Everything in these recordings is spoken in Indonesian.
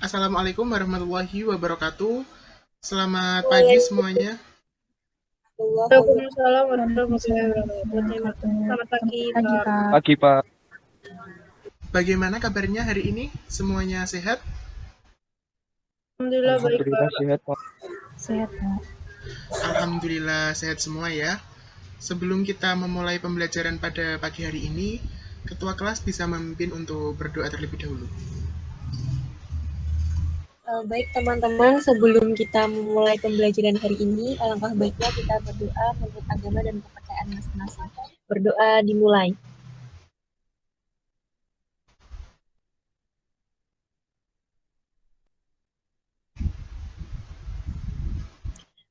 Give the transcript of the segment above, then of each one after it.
Assalamualaikum warahmatullahi wabarakatuh. Selamat pagi semuanya. Waalaikumsalam warahmatullahi Waalaikumsalam wabarakatuh. warahmatullahi Selamat pagi, pagi, Pak. Pak. Pagi, Pak. Bagaimana kabarnya hari ini? Semuanya sehat? Alhamdulillah baik, Alhamdulillah Pak. sehat, Pak. Sehat, Pak. Alhamdulillah sehat semua ya. Sebelum kita memulai pembelajaran pada pagi hari ini, ketua kelas bisa memimpin untuk berdoa terlebih dahulu. Baik teman-teman, sebelum kita memulai pembelajaran hari ini, alangkah baiknya kita berdoa menurut agama dan kepercayaan masing-masing. Berdoa dimulai.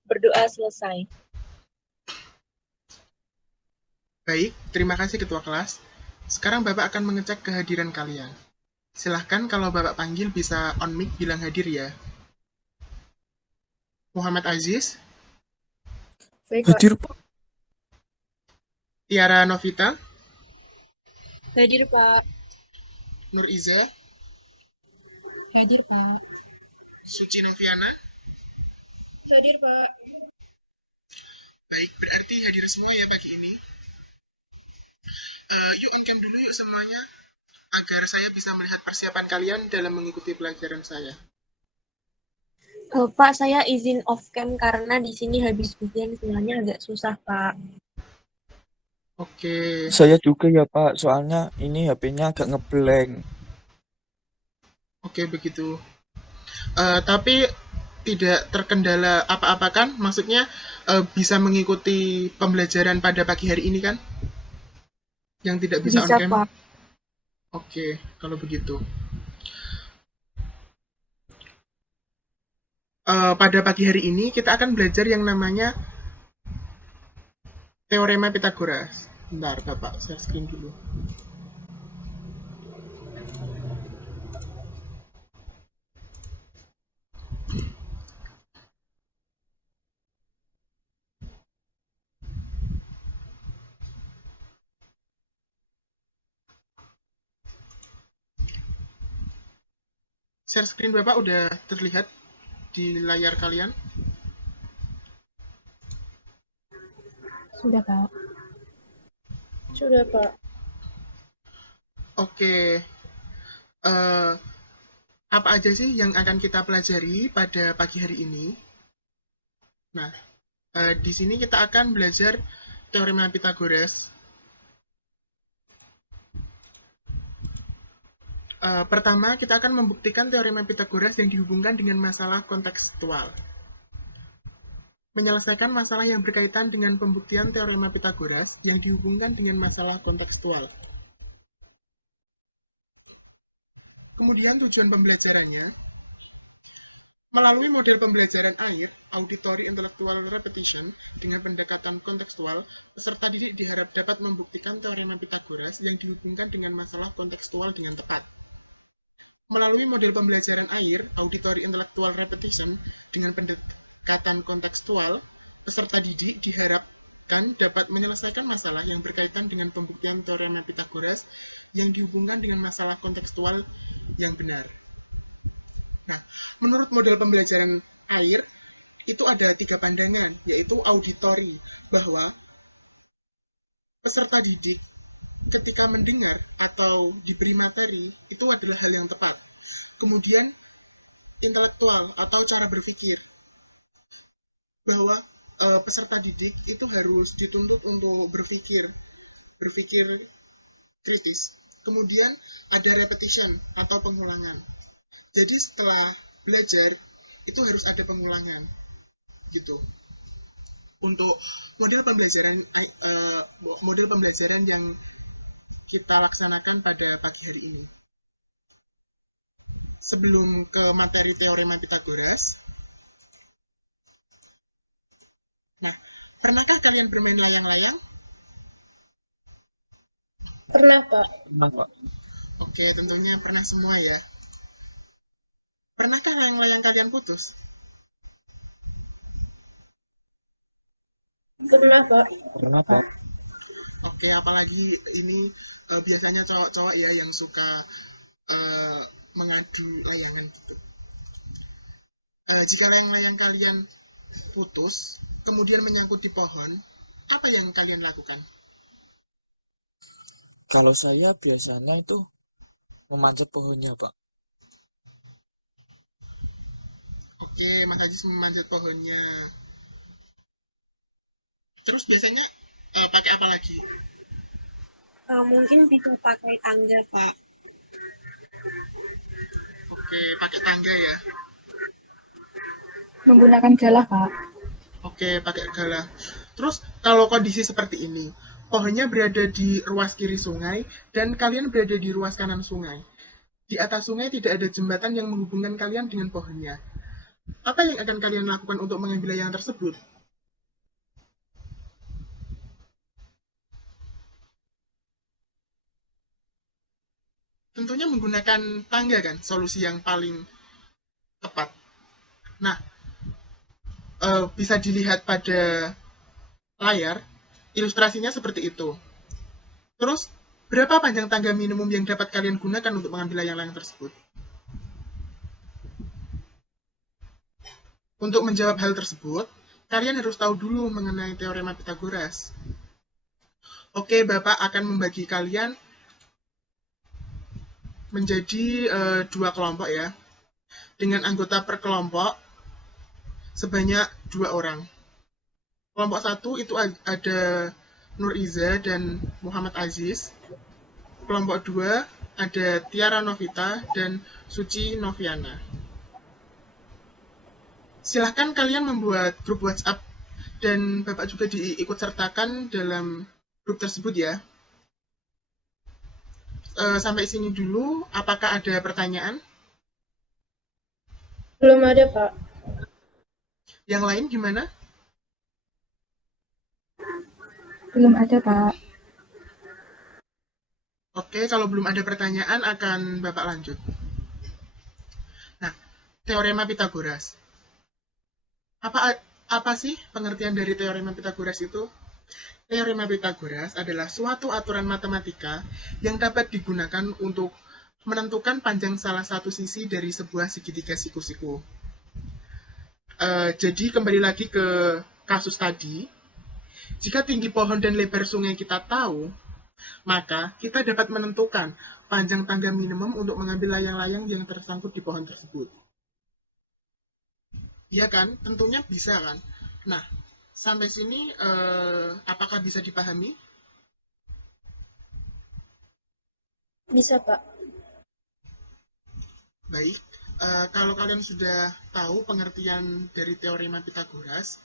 Berdoa selesai. Baik, terima kasih ketua kelas. Sekarang Bapak akan mengecek kehadiran kalian. Silahkan kalau Bapak panggil bisa on mic bilang hadir ya. Muhammad Aziz, Baik, Pak. Hadir, Pak. Tiara Novita, Hadir, Pak. Nur Iza, Hadir, Pak. Suci Noviana. Hadir, Pak. Baik, berarti hadir semua ya pagi ini. Yuk on cam dulu yuk semuanya, agar saya bisa melihat persiapan kalian dalam mengikuti pelajaran saya. Pak, saya izin off cam karena di sini habis hujan sinyalnya agak susah, Pak. Oke, Saya juga ya, Pak. Soalnya ini HP-nya agak ngeblank. oke begitu. Tapi tidak terkendala apa-apa kan? Maksudnya bisa mengikuti pembelajaran pada pagi hari ini kan? Yang tidak bisa on Bisa, cam? Pak. Oke, kalau begitu. Pada pagi hari ini kita akan belajar yang namanya Teorema Pitagoras. Bentar, Bapak, share screen dulu. Share screen Bapak udah terlihat di layar kalian? Sudah, Pak. Sudah, Pak. Oke, apa aja sih yang akan kita pelajari pada pagi hari ini? Nah, di sini kita akan belajar Teorema Pitagoras. Pertama, kita akan membuktikan Teorema Pitagoras yang dihubungkan dengan masalah kontekstual. Menyelesaikan masalah yang berkaitan dengan pembuktian Teorema Pitagoras yang dihubungkan dengan masalah kontekstual. Kemudian tujuan pembelajarannya, melalui model pembelajaran air, auditory intellectual repetition, dengan pendekatan kontekstual, peserta didik diharap dapat membuktikan Teorema Pitagoras yang dihubungkan dengan masalah kontekstual dengan tepat. Melalui model pembelajaran air, auditory intellectual repetition, dengan pendekatan kontekstual, peserta didik diharapkan dapat menyelesaikan masalah yang berkaitan dengan pembuktian Teorema Pitagoras yang dihubungkan dengan masalah kontekstual yang benar. Nah, menurut model pembelajaran air, itu ada 3 pandangan, yaitu auditory, bahwa peserta didik ketika mendengar atau diberi materi, itu adalah hal yang tepat. Kemudian, intelektual atau cara berpikir, bahwa peserta didik itu harus dituntut untuk berpikir kritis. Kemudian, ada repetition atau pengulangan. Jadi setelah belajar, itu harus ada pengulangan, gitu. Untuk model pembelajaran yang kita laksanakan pada pagi hari ini. Sebelum ke materi Teorema Pitagoras, nah, pernahkah kalian bermain layang-layang? Pernah, Pak. Pernah, Pak. Oke, tentunya pernah semua ya. Pernahkah layang-layang kalian putus? Pernah, Pak. Pernah, Pak. Oke, apalagi ini biasanya cowok-cowok ya yang suka mengadu layangan gitu. Jika layang-layang kalian putus, kemudian menyangkut di pohon, apa yang kalian lakukan? Kalau saya biasanya itu memanjat pohonnya, Pak. Oke, Mas Ajis memanjat pohonnya. Terus biasanya pakai apa lagi? Mungkin bisa pakai tangga, Pak. Oke, pakai tangga ya. Menggunakan galah, Pak. Oke, pakai galah. Terus kalau kondisi seperti ini, pohonnya berada di ruas kiri sungai dan kalian berada di ruas kanan sungai. Di atas sungai tidak ada jembatan yang menghubungkan kalian dengan pohonnya. Apa yang akan kalian lakukan untuk mengambil layang tersebut? Tentunya menggunakan tangga kan, solusi yang paling tepat. Nah, bisa dilihat pada layar, ilustrasinya seperti itu. Terus, berapa panjang tangga minimum yang dapat kalian gunakan untuk mengambil layang-layang tersebut? Untuk menjawab hal tersebut, kalian harus tahu dulu mengenai teorema Pythagoras. Oke, Bapak akan membagi kalian menjadi 2 kelompok ya, dengan anggota per kelompok sebanyak 2 orang. Kelompok 1 itu ada Nur Iza dan Muhammad Aziz. Kelompok 2 ada Tiara Novita dan Suci Noviana. Silahkan kalian membuat grup WhatsApp dan Bapak juga diikut sertakan dalam grup tersebut ya. Sampai sini dulu, apakah ada pertanyaan? Belum ada, Pak. Yang lain gimana? Belum ada, Pak. Oke, kalau belum ada pertanyaan akan Bapak lanjut. Nah, teorema Pythagoras. Apa sih pengertian dari teorema Pythagoras itu? Teorema Pythagoras adalah suatu aturan matematika yang dapat digunakan untuk menentukan panjang salah satu sisi dari sebuah segitiga siku-siku. Jadi kembali lagi ke kasus tadi, jika tinggi pohon dan lebar sungai kita tahu, maka kita dapat menentukan panjang tangga minimum untuk mengambil layang-layang yang tersangkut di pohon tersebut. Iya kan? Tentunya bisa kan? Nah, sampai sini apakah bisa dipahami? Bisa, Pak. Baik, kalau kalian sudah tahu pengertian dari teorema Pythagoras,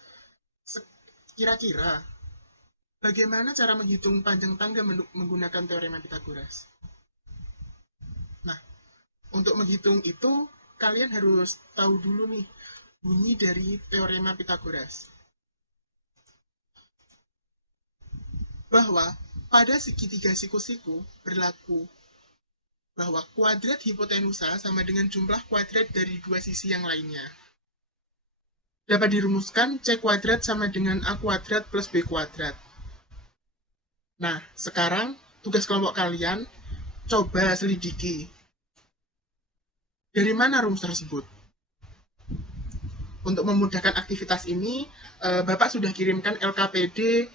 kira-kira bagaimana cara menghitung panjang tangga menggunakan teorema Pythagoras? Nah, untuk menghitung itu, kalian harus tahu dulu nih, bunyi dari teorema Pythagoras. Bahwa pada segitiga siku-siku berlaku bahwa kuadrat hipotenusa sama dengan jumlah kuadrat dari 2 sisi yang lainnya. Dapat dirumuskan C kuadrat sama dengan A kuadrat plus B kuadrat. Nah, sekarang tugas kelompok kalian coba selidiki. Dari mana rumus tersebut? Untuk memudahkan aktivitas ini, Bapak sudah kirimkan LKPD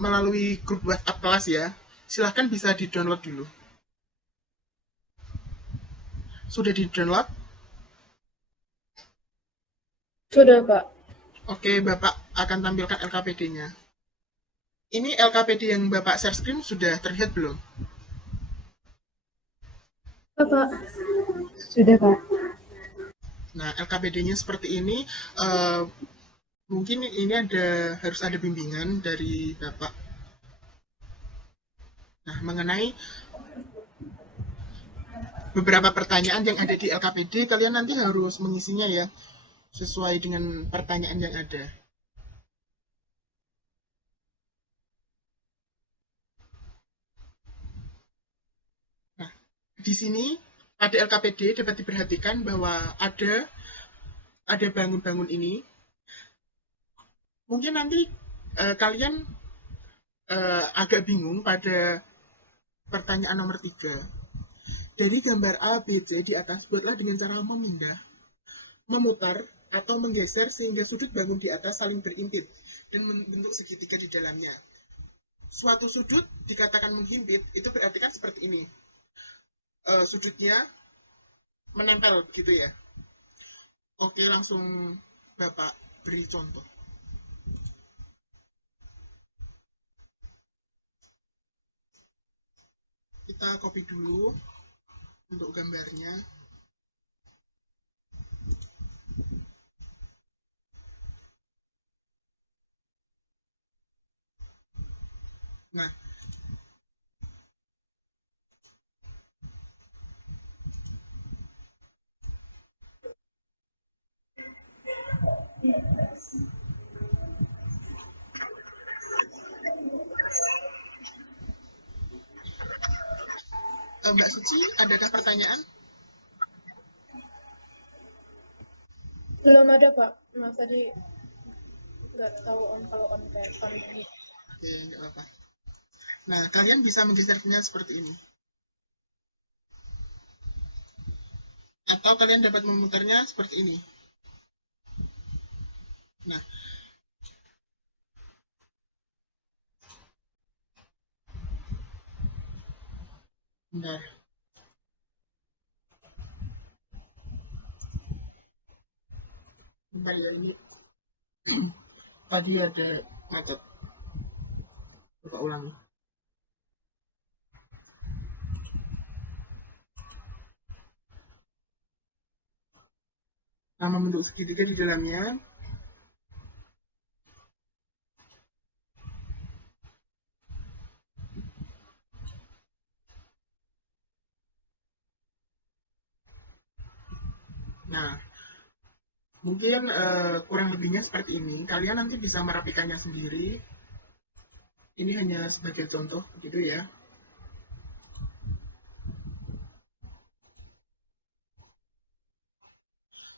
melalui grup WhatsApp kelas ya. Silahkan bisa di-download dulu. Sudah di-download? Sudah, Pak. Oke, Bapak akan tampilkan LKPD-nya. Ini LKPD yang Bapak share screen sudah terlihat belum? Pak. Sudah, Pak. Nah, LKPD-nya seperti ini. Mungkin ini harus ada bimbingan dari Bapak. Nah, mengenai beberapa pertanyaan yang ada di LKPD, kalian nanti harus mengisinya ya, sesuai dengan pertanyaan yang ada. Nah, di sini pada LKPD dapat diperhatikan bahwa ada bangun-bangun ini. Mungkin nanti kalian agak bingung pada pertanyaan nomor 3. Dari gambar A, B, C di atas, buatlah dengan cara memutar atau menggeser sehingga sudut bangun di atas saling berimpit dan membentuk segitiga di dalamnya. Suatu sudut dikatakan menghimpit, itu berarti kan seperti ini. Sudutnya menempel begitu ya. Oke, langsung Bapak beri contoh. Kita copy dulu untuk gambarnya. Nah, Mbak Suci, adakah pertanyaan? Belum ada, Pak. Maaf tadi nggak tahu on kalau on kayak on ini. Oke, nggak apa-apa. Nah, kalian bisa menggesernya seperti ini. Atau kalian dapat memutarnya seperti ini. Nah, bentar. Bentar ya, ini tadi ada macet. Coba ulangi. Nah, membentuk segitiga di dalamnya. Nah, mungkin kurang lebihnya seperti ini. Kalian nanti bisa merapikannya sendiri. Ini hanya sebagai contoh, begitu ya.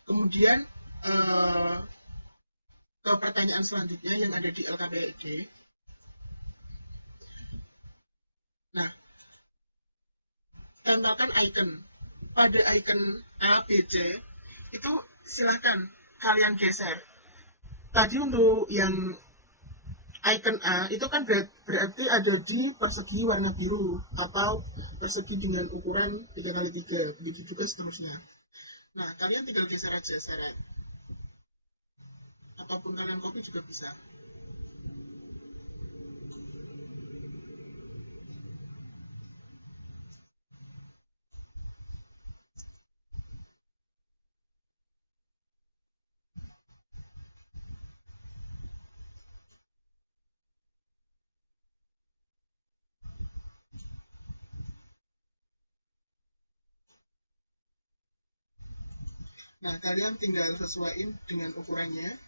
Kemudian ke pertanyaan selanjutnya yang ada di LKPD. Nah, tempelkan icon. Pada icon A, B, C, itu silahkan kalian geser. Tadi untuk yang icon A, itu kan berarti ada di persegi warna biru, atau persegi dengan ukuran 3x3, begitu juga seterusnya. Nah, kalian tinggal geser aja, seret. Ataupun kalian copy juga bisa. Nah, kalian tinggal sesuaiin dengan ukurannya.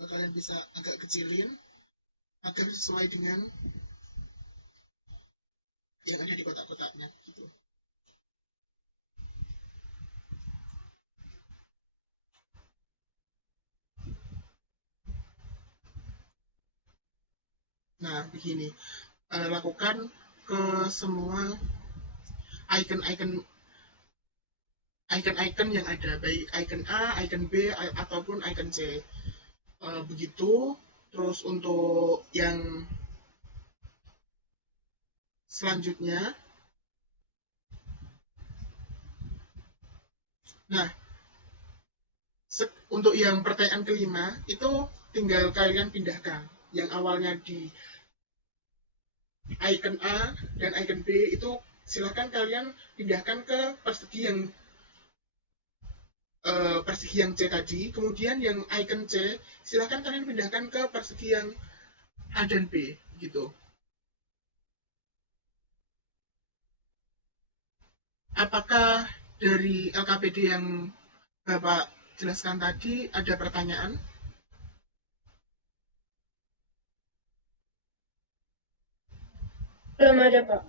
Kalian bisa agak kecilin agar sesuai dengan yang ada di kotak-kotaknya gitu. Nah, begini. Lakukan ke semua icon-icon yang ada, baik icon A, icon B, ataupun icon C. Begitu. Terus untuk yang selanjutnya, nah, untuk yang pertanyaan kelima, itu tinggal kalian pindahkan. Yang awalnya di icon A dan icon B, itu silakan kalian pindahkan ke persegi yang C tadi. Kemudian yang icon C, silakan kalian pindahkan ke persegi yang A dan B, gitu. Apakah dari LKPD yang Bapak jelaskan tadi ada pertanyaan? Belum ada, Pak.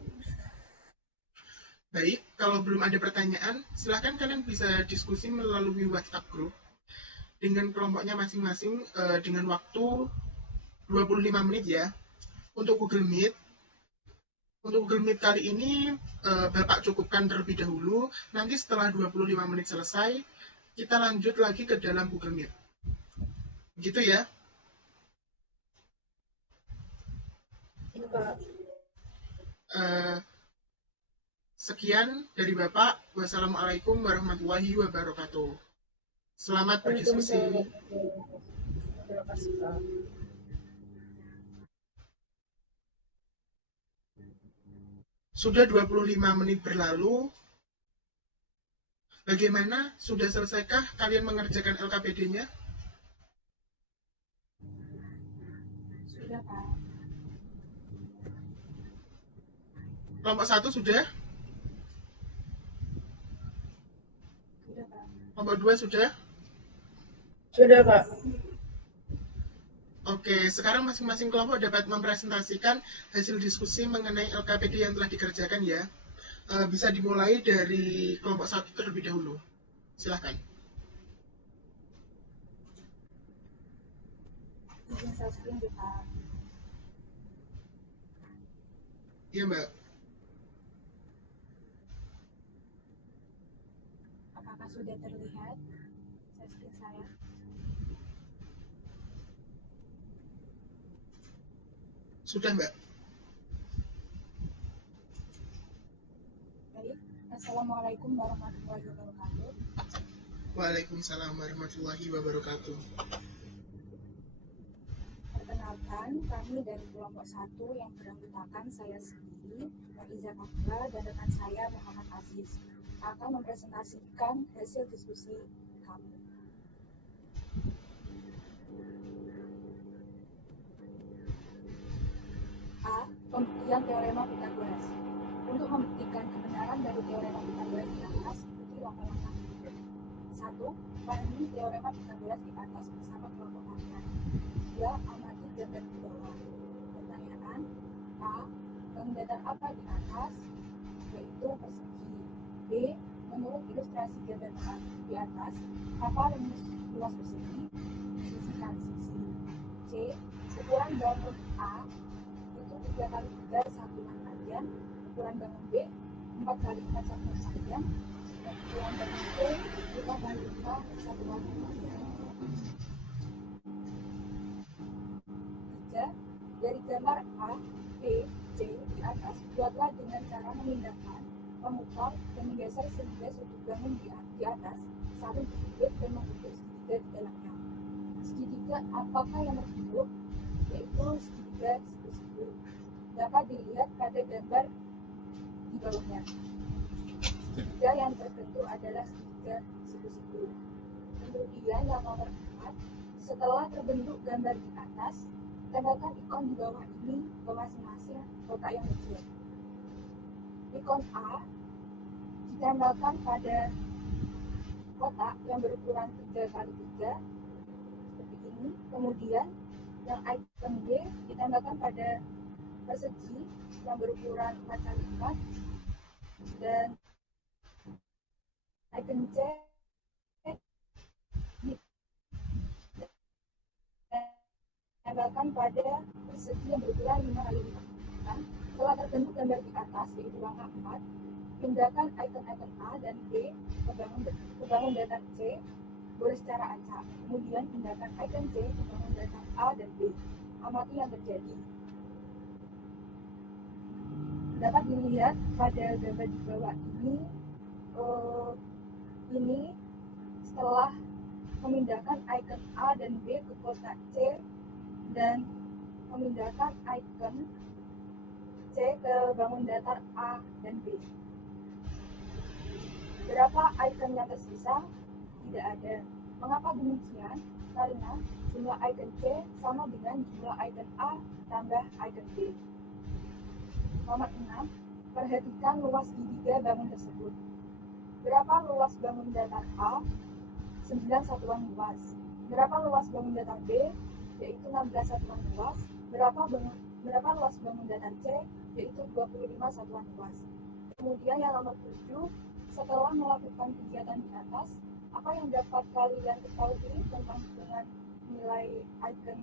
Baik, kalau belum ada pertanyaan, silahkan kalian bisa diskusi melalui WhatsApp group dengan kelompoknya masing-masing dengan waktu 25 menit ya. Untuk Google Meet, Untuk Google Meet kali ini, Bapak cukupkan terlebih dahulu. Nanti setelah 25 menit selesai, kita lanjut lagi ke dalam Google Meet. Gitu ya. Iya, Pak. Sekian dari Bapak. Wassalamualaikum warahmatullahi wabarakatuh. Selamat berdiskusi. Terima kasih, Pak. Sudah 25 menit berlalu. Bagaimana? Sudah selesaikah kalian mengerjakan LKPD-nya? Sudah, Pak. Kelompok 1 sudah? Sudah, Pak. Kelompok 2 sudah? Sudah, Pak. Oke, sekarang masing-masing kelompok dapat mempresentasikan hasil diskusi mengenai LKPD yang telah dikerjakan ya. Bisa dimulai dari kelompok 1 terlebih dahulu. Silahkan. Izin share screen deh, Pak. Iya, Mbak. Apakah sudah terlihat share screen saya? Sudah, Mbak. Baik. Assalamualaikum warahmatullahi wabarakatuh. Waalaikumsalam warahmatullahi wabarakatuh. Perkenalkan, kami dari kelompok 1 yang beranggotakan saya sendiri, Iza Kabla, dan rekan saya Muhammad Aziz akan mempresentasikan hasil diskusi kami. A. Pembuktian teorema Pythagoras. Untuk membuktikan kebenaran dari teorema Pythagoras di atas, ikuti langkah-langkah berikut. 1. Pahami teorema Pythagoras di atas bersama kelompok kalian. 2. Amati gambar di bawah. Pertanyaan: A. Bangun datar apa di atas? Yaitu persegi. B. Menurut ilustrasi gambar di atas, apa rumus luas persegi? Sisi transisi. C. Ukuran bangun A itu 3 kali 3 satuan panjang, ukuran bangun B 4 kali 4 satuan panjang, dan ukuran bangun C 5 kali 5 satuan panjang. 3. Dari gambar A, B, C di atas, buatlah dengan cara memindahkan, memutar, dan menggeser sehingga sudut bangun di atas saling berbentuk dan membentuk segitiga di dalamnya. Segitiga apakah yang berbentuk? Yaitu segitiga siku-siku. Dapat dilihat pada gambar di bawahnya. Segitiga yang terbentuk adalah segitiga siku-siku. Kemudian yang nomor 4, setelah terbentuk gambar di atas, tambahkan ikon di bawah ini ke masing-masing kotak yang kecil. Ikon A ditambahkan pada kotak yang berukuran 3 kali 3 seperti ini. Kemudian yang ikon B ditambahkan pada persegi yang berukuran 4 kali 4, dan ikon C ditambahkan pada persegi yang berukuran 5 kali 5. Setelah terbentuk gambar di atas, yaitu langkah 4, pindahkan ikon-ikon A dan B ke bangun datar C, boleh secara acak. Kemudian pindahkan ikon C ke bangun datar A dan B. Amati yang terjadi. Dapat dilihat pada gambar di bawah ini setelah memindahkan ikon A dan B ke kotak C dan memindahkan ikon C ke bangun datar A dan B. Berapa ikon yang tersisa? Tidak ada. Mengapa demikian? Karena jumlah ikon C sama dengan jumlah ikon A tambah ikon B. Nomor 6. Perhatikan luas segitiga bangun tersebut. Berapa luas bangun datar A? 9 satuan luas. Berapa luas bangun datar B? Yaitu 16 satuan luas. Berapa luas bangun datar C? Yaitu 25 satuan luas. Kemudian yang nomor 7, setelah melakukan kegiatan di atas, apa yang dapat kalian ketahui tentang dengan nilai ikon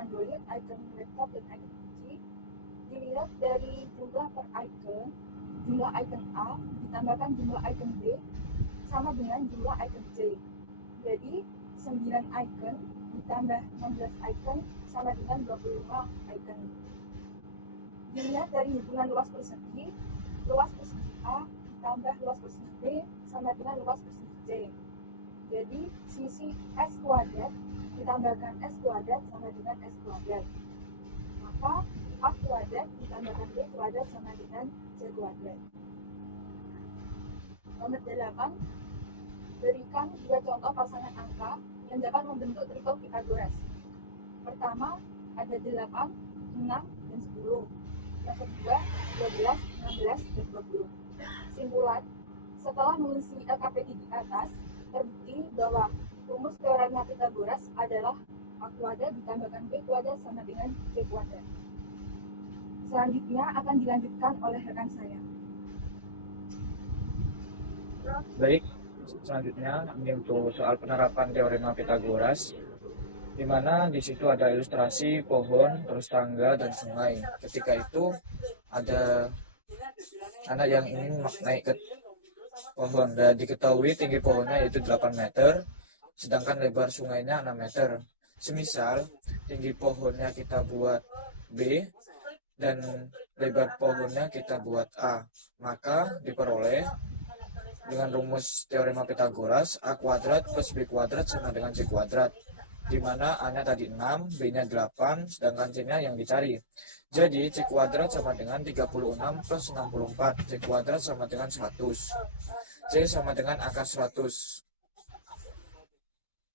Android, ikon laptop, dan ikon PC? Dilihat dari jumlah per icon, jumlah icon A ditambahkan jumlah icon B sama dengan jumlah icon C. Jadi 9 icon ditambah 16 icon sama dengan 25 icon. Dilihat dari hubungan luas persegi A ditambah luas persegi B sama dengan luas persegi C. Jadi sisi S kuadrat ditambahkan S kuadrat sama dengan S kuadrat. Maka A kuadrat ditambahkan B kuadrat sama dengan C kuadrat. Nomor 8, berikan 2 contoh pasangan angka yang dapat membentuk tripel Pythagoras. Pertama, ada 8, 6, dan 10. Yang kedua, 12, 16, dan 20. Simpulan, setelah mengisi LKPD di atas, terbukti bahwa rumus teorema Pythagoras adalah A kuadrat ditambahkan B kuadrat sama dengan C kuadrat. Selanjutnya akan dilanjutkan oleh rekan saya. Baik, selanjutnya ini untuk soal penerapan teorema Pythagoras, di mana di situ ada ilustrasi pohon, terus tangga dan sungai. Ketika itu ada anak yang ingin naik ke pohon dan diketahui tinggi pohonnya yaitu 8 meter, sedangkan lebar sungainya 6 meter. Semisal tinggi pohonnya kita buat B dan lebar pohonnya kita buat A, maka diperoleh dengan rumus teorema Pythagoras A kuadrat plus B kuadrat sama dengan C kuadrat, di mana A-nya tadi 6, B-nya 8, sedangkan C-nya yang dicari. Jadi C kuadrat sama dengan 36 plus 64, C kuadrat sama dengan 100. C sama dengan akar 100.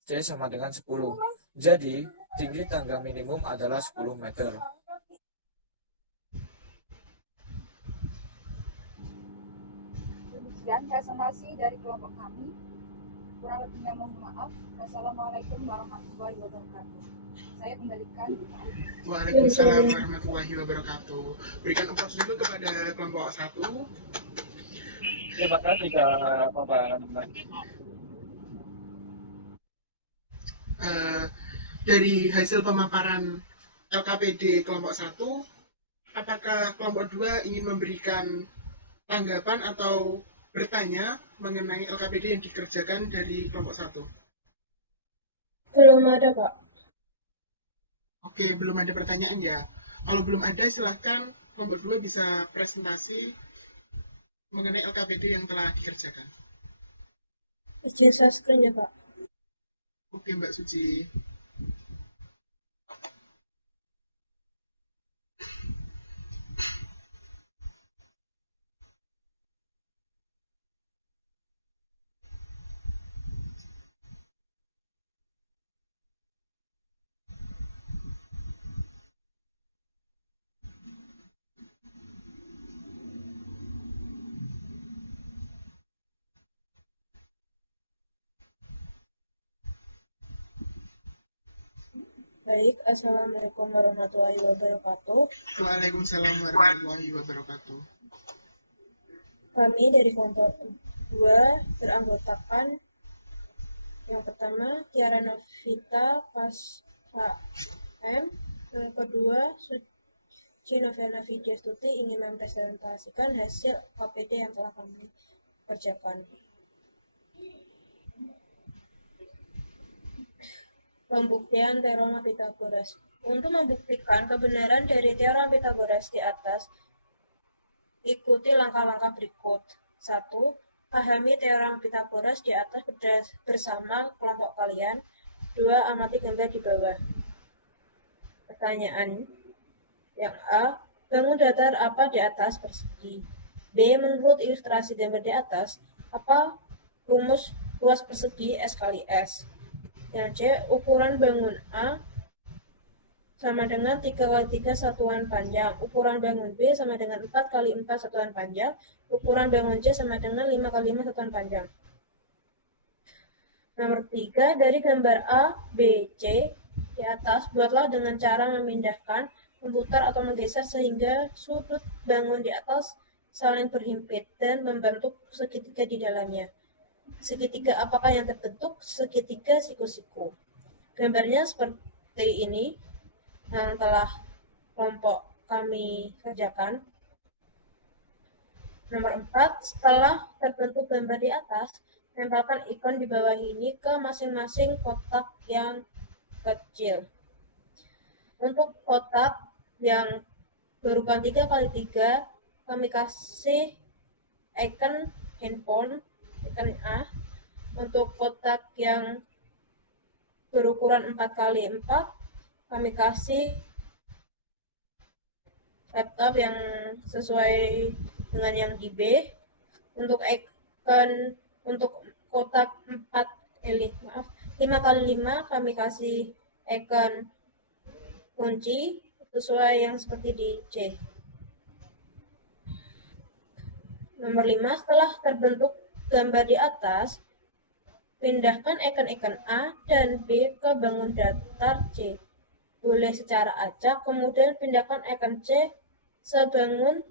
C sama dengan 10. Jadi tinggi tangga minimum adalah 10 meter. Demikian presentasi dari kelompok kami. Kurang lebihnya mohon maaf. Wassalamualaikum warahmatullahi wabarakatuh. Saya kembalikan. Waalaikumsalam warahmatullahi wabarakatuh. Berikan aplaus dulu kepada kelompok 1. Terima kasih Kak Bapak. Dari hasil pemaparan LKPD kelompok 1, apakah kelompok 2 ingin memberikan tanggapan atau bertanya mengenai LKPD yang dikerjakan dari kelompok 1? Belum ada, Pak. Oke, belum ada pertanyaan ya. Kalau belum ada, silahkan kelompok 2 bisa presentasi mengenai LKPD yang telah dikerjakan. Izin share screen ya, Pak. Oke, Mbak Suci. Baik, Assalamualaikum warahmatullahi wabarakatuh. Waalaikumsalam warahmatullahi wabarakatuh. Kami dari kelompok 2 beranggotakan yang pertama Tiara Novita Pas HM, yang kedua Suci Noviana Vidya Stuti ingin mempresentasikan hasil KPD yang telah kami kerjakan. Pembuktian teorema Pythagoras. Untuk membuktikan kebenaran dari teorema Pythagoras di atas, ikuti langkah-langkah berikut. 1. Pahami teorema Pythagoras di atas bersama kelompok kalian. 2. Amati gambar di bawah. Pertanyaan. Yang A. Bangun datar apa di atas persegi? B. Menurut ilustrasi gambar di atas, apa rumus luas persegi S kali S? Yang C. Ukuran bangun A sama dengan 3 kali 3 satuan panjang. Ukuran bangun B sama dengan 4 kali 4 satuan panjang. Ukuran bangun C sama dengan 5 kali 5 satuan panjang. Nomor 3. Dari gambar A, B, C di atas, buatlah dengan cara memindahkan, memutar atau menggeser sehingga sudut bangun di atas saling berhimpit dan membentuk segitiga di dalamnya. Segitiga apakah yang terbentuk? Segitiga siku-siku. Gambarnya seperti ini yang telah kelompok kami kerjakan. Nomor 4, setelah terbentuk gambar di atas, tempelkan ikon di bawah ini ke masing-masing kotak yang kecil. Untuk kotak yang berukuran 3x3, kami kasih icon handphone, icon A. Untuk kotak yang berukuran 4x4, kami kasih laptop yang sesuai dengan yang di B. Untuk icon untuk kotak 5x5, kami kasih icon kunci sesuai yang seperti di C. Nomor 5, setelah terbentuk gambar di atas, pindahkan icon-icon A dan B ke bangun datar C. Boleh secara acak, kemudian pindahkan icon C sebangun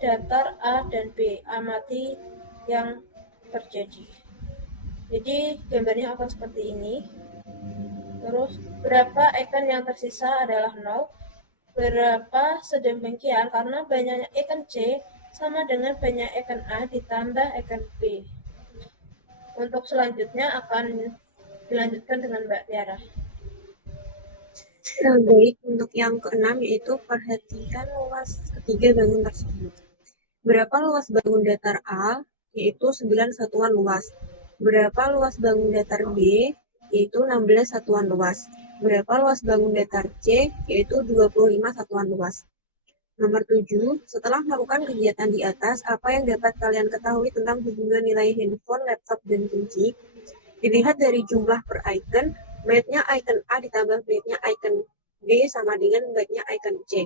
datar A dan B. Amati yang terjadi. Jadi gambarnya akan seperti ini. Terus berapa icon yang tersisa adalah 0. Berapa sedemikian karena banyaknya icon C sama dengan banyak icon A ditambah icon B. Untuk selanjutnya akan dilanjutkan dengan Mbak Tiara. Baik, untuk yang keenam yaitu perhatikan luas ketiga bangun tersebut. Berapa luas bangun datar A? Yaitu 9 satuan luas. Berapa luas bangun datar B? Yaitu 16 satuan luas. Berapa luas bangun datar C? Yaitu 25 satuan luas. Nomor 7, setelah melakukan kegiatan di atas, apa yang dapat kalian ketahui tentang hubungan nilai handphone, laptop, dan kunci? Dilihat dari jumlah per icon, weight-nya icon A ditambah weight-nya icon B sama dengan weight-nya icon C.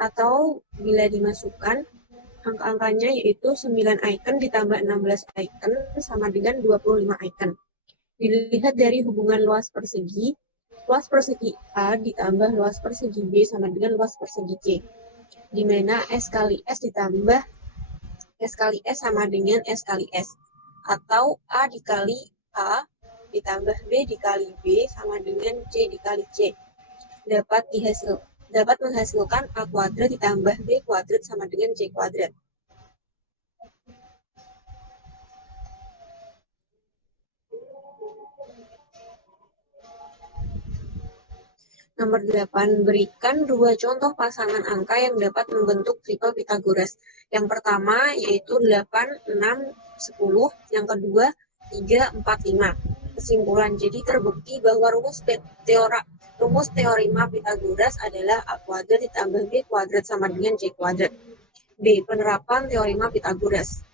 Atau bila dimasukkan, angka-angkanya yaitu 9 icon ditambah 16 icon sama dengan 25 icon. Dilihat dari hubungan luas persegi A ditambah luas persegi B sama dengan luas persegi C. Di mana S kali S ditambah S kali S sama dengan S kali S. Atau A dikali A ditambah B dikali B sama dengan C dikali C. Dapat menghasilkan A kuadrat ditambah B kuadrat sama dengan C kuadrat. Nomor 8, berikan dua contoh pasangan angka yang dapat membentuk triple Pythagoras. Yang pertama yaitu 8, 6, 10. Yang kedua 3, 4, 5. Kesimpulan, jadi terbukti bahwa rumus teorema Pythagoras adalah A kuadrat ditambah B kuadrat sama dengan C kuadrat. B. Penerapan teorema Pythagoras.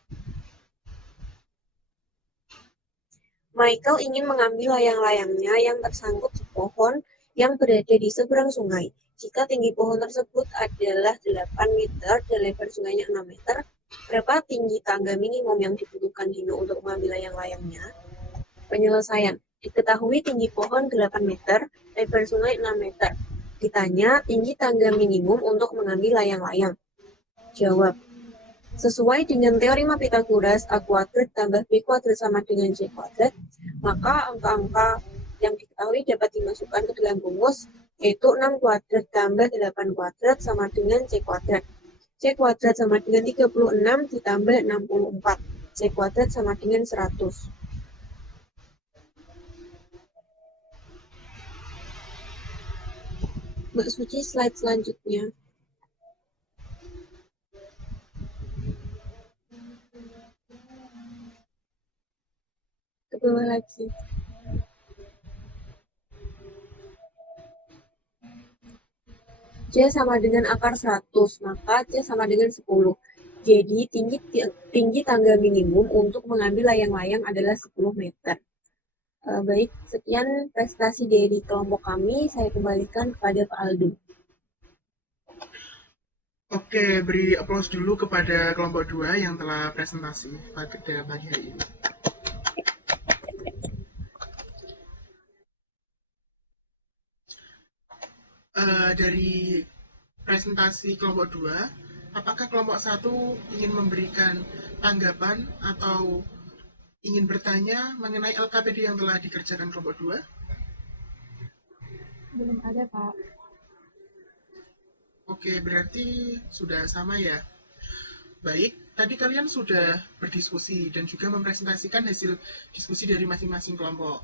Michael ingin mengambil layang-layangnya yang tersangkut di pohon yang berada di seberang sungai. Jika tinggi pohon tersebut adalah 8 meter dan lebar sungainya 6 meter, berapa tinggi tangga minimum yang dibutuhkan Dino untuk mengambil layang-layangnya? Penyelesaian. Diketahui tinggi pohon 8 meter, lebar sungai 6 meter. Ditanya tinggi tangga minimum untuk mengambil layang-layang. Jawab. Sesuai dengan teorema Pythagoras, A kuadrat tambah B kuadrat sama dengan C kuadrat, maka angka-angka yang diketahui dapat dimasukkan ke dalam rumus, yaitu 6 kuadrat tambah 8 kuadrat sama dengan C kuadrat. C kuadrat sama dengan 36 ditambah 64. C kuadrat sama dengan 100. Mbak Suci, slide selanjutnya. Ke bawah lagi. C sama dengan akar 100, maka C sama dengan 10. Jadi tinggi tangga minimum untuk mengambil layang-layang adalah 10 meter. Baik, sekian prestasi dari kelompok kami. Saya kembalikan kepada Pak Aldo. Oke, beri aplaus dulu kepada kelompok 2 yang telah presentasi pada pagi hari ini. Dari presentasi kelompok 2, apakah kelompok 1 ingin memberikan tanggapan atau ingin bertanya mengenai LKPD yang telah dikerjakan kelompok 2? Belum ada, Pak. Oke, berarti sudah sama ya. Baik, tadi kalian sudah berdiskusi dan juga mempresentasikan hasil diskusi dari masing-masing kelompok.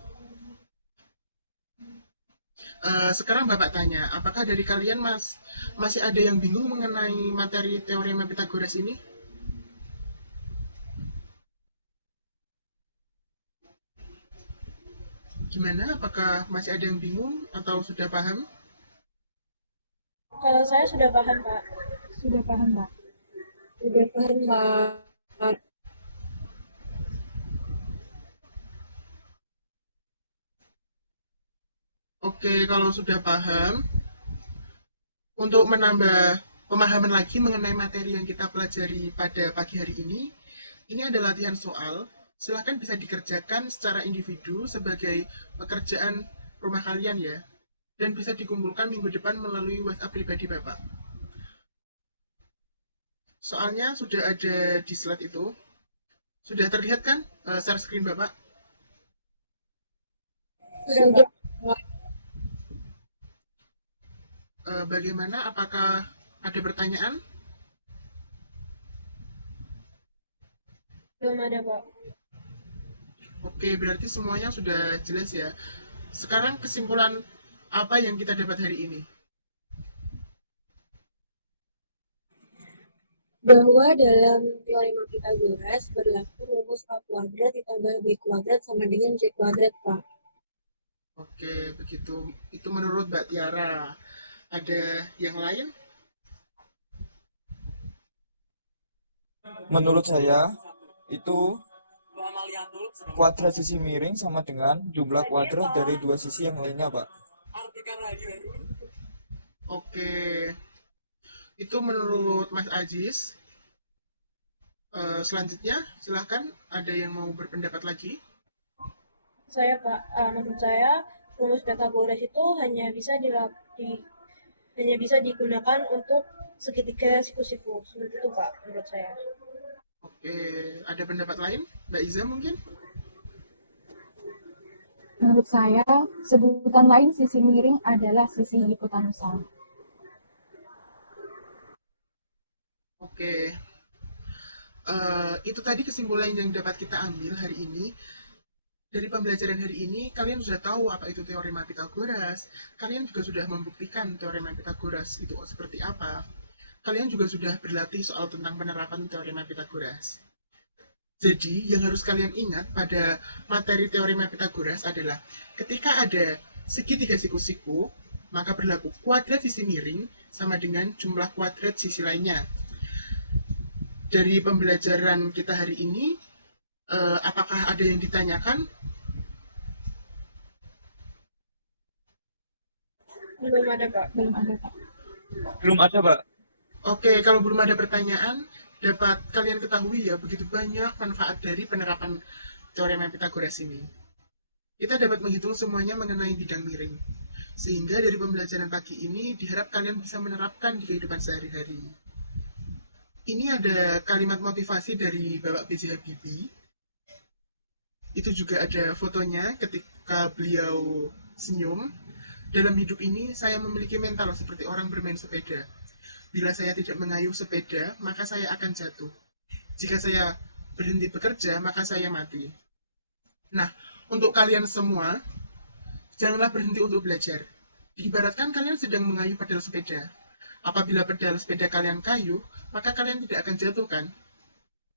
Sekarang Bapak tanya, apakah dari kalian masih ada yang bingung mengenai materi teorema Pitagoras ini? Gimana? Apakah masih ada yang bingung atau sudah paham? Kalau saya sudah paham, Pak. Sudah paham, Pak. Udah paham, Pak. Oke, kalau sudah paham, untuk menambah pemahaman lagi mengenai materi yang kita pelajari pada pagi hari ini adalah latihan soal. Silahkan bisa dikerjakan secara individu sebagai pekerjaan rumah kalian ya. Dan bisa dikumpulkan minggu depan melalui WhatsApp pribadi Bapak. Soalnya sudah ada di slide itu. Sudah terlihat kan share screen Bapak? Sudah, Pak. Bagaimana? Apakah ada pertanyaan? Belum ada, Pak. Oke, berarti semuanya sudah jelas ya. Sekarang kesimpulan apa yang kita dapat hari ini? Bahwa dalam teorema Pitagoras berlaku rumus A kuadrat ditambah B kuadrat sama dengan C kuadrat, Pak. Oke, begitu. Itu menurut Mbak Tiara. Ada yang lain? Menurut saya, itu kuadrat sisi miring sama dengan jumlah kuadrat dari dua sisi yang lainnya, Pak. Oke, itu menurut Mas Aziz. Selanjutnya, silahkan ada yang mau berpendapat lagi. Saya, Pak, menurut saya rumus Pythagoras itu hanya bisa digunakan untuk segitiga siku-siku. Seperti itu, Pak, menurut saya. Oke, ada pendapat lain? Mbak Iza mungkin? Menurut saya, sebutan lain sisi miring adalah sisi hipotenusa. Oke, itu tadi kesimpulan yang dapat kita ambil hari ini. Dari pembelajaran hari ini, kalian sudah tahu apa itu teorema Pitagoras. Kalian juga sudah membuktikan teorema Pitagoras itu seperti apa. Kalian juga sudah berlatih soal tentang penerapan teorema Pitagoras. Jadi, yang harus kalian ingat pada materi teorema Pitagoras adalah ketika ada segitiga siku-siku, maka berlaku kuadrat sisi miring sama dengan jumlah kuadrat sisi lainnya. Dari pembelajaran kita hari ini, apakah ada yang ditanyakan? Belum ada, Pak. Belum ada, Pak. Belum ada, Pak. Oke, kalau belum ada pertanyaan, dapat kalian ketahui ya, begitu banyak manfaat dari penerapan teorema Pitagoras ini. Kita dapat menghitung semuanya mengenai bidang miring. Sehingga dari pembelajaran pagi ini, diharap kalian bisa menerapkan di kehidupan sehari-hari. Ini ada kalimat motivasi dari Bapak B.J. Habibie. Itu juga ada fotonya ketika beliau senyum. Dalam hidup ini, saya memiliki mental seperti orang bermain sepeda. Bila saya tidak mengayuh sepeda, maka saya akan jatuh. Jika saya berhenti bekerja, maka saya mati. Nah, untuk kalian semua, janganlah berhenti untuk belajar. Diibaratkan kalian sedang mengayuh pedal sepeda. Apabila pedal sepeda kalian kayuh, maka kalian tidak akan jatuh, kan?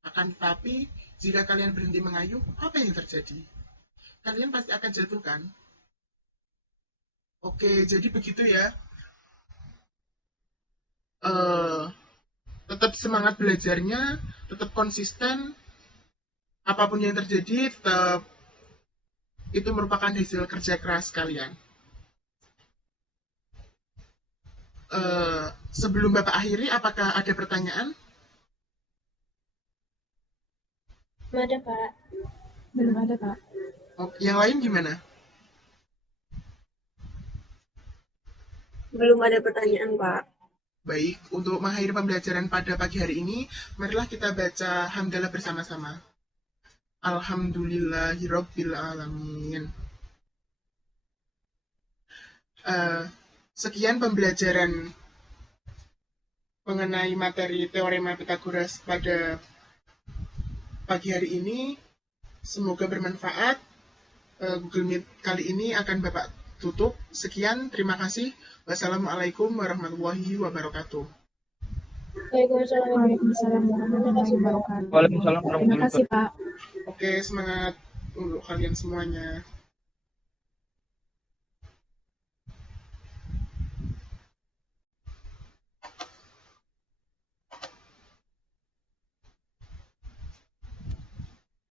Akan tetapi, jika kalian berhenti mengayuh, apa yang terjadi? Kalian pasti akan jatuh, kan? Oke, jadi begitu ya. Tetap semangat belajarnya, tetap konsisten. Apapun yang terjadi, tetap itu merupakan hasil kerja keras kalian. Sebelum Bapak akhiri, apakah ada pertanyaan? Belum ada, Pak. Belum ada, Pak. Yang lain gimana? Belum ada pertanyaan, Pak. Baik, untuk mengakhiri pembelajaran pada pagi hari ini, marilah kita baca hamdalah bersama-sama. Alhamdulillahirabbil alamin. Sekian pembelajaran mengenai materi teorema Pythagoras pada pagi hari ini. Semoga bermanfaat. Google Meet kali ini akan Bapak tutup. Sekian, terima kasih. Wassalamualaikum warahmatullahi wabarakatuh. Waalaikumsalam warahmatullahi wabarakatuh. Waalaikumsalam Terima warahmatullahi kasih, Pak. Oke, semangat untuk kalian semuanya.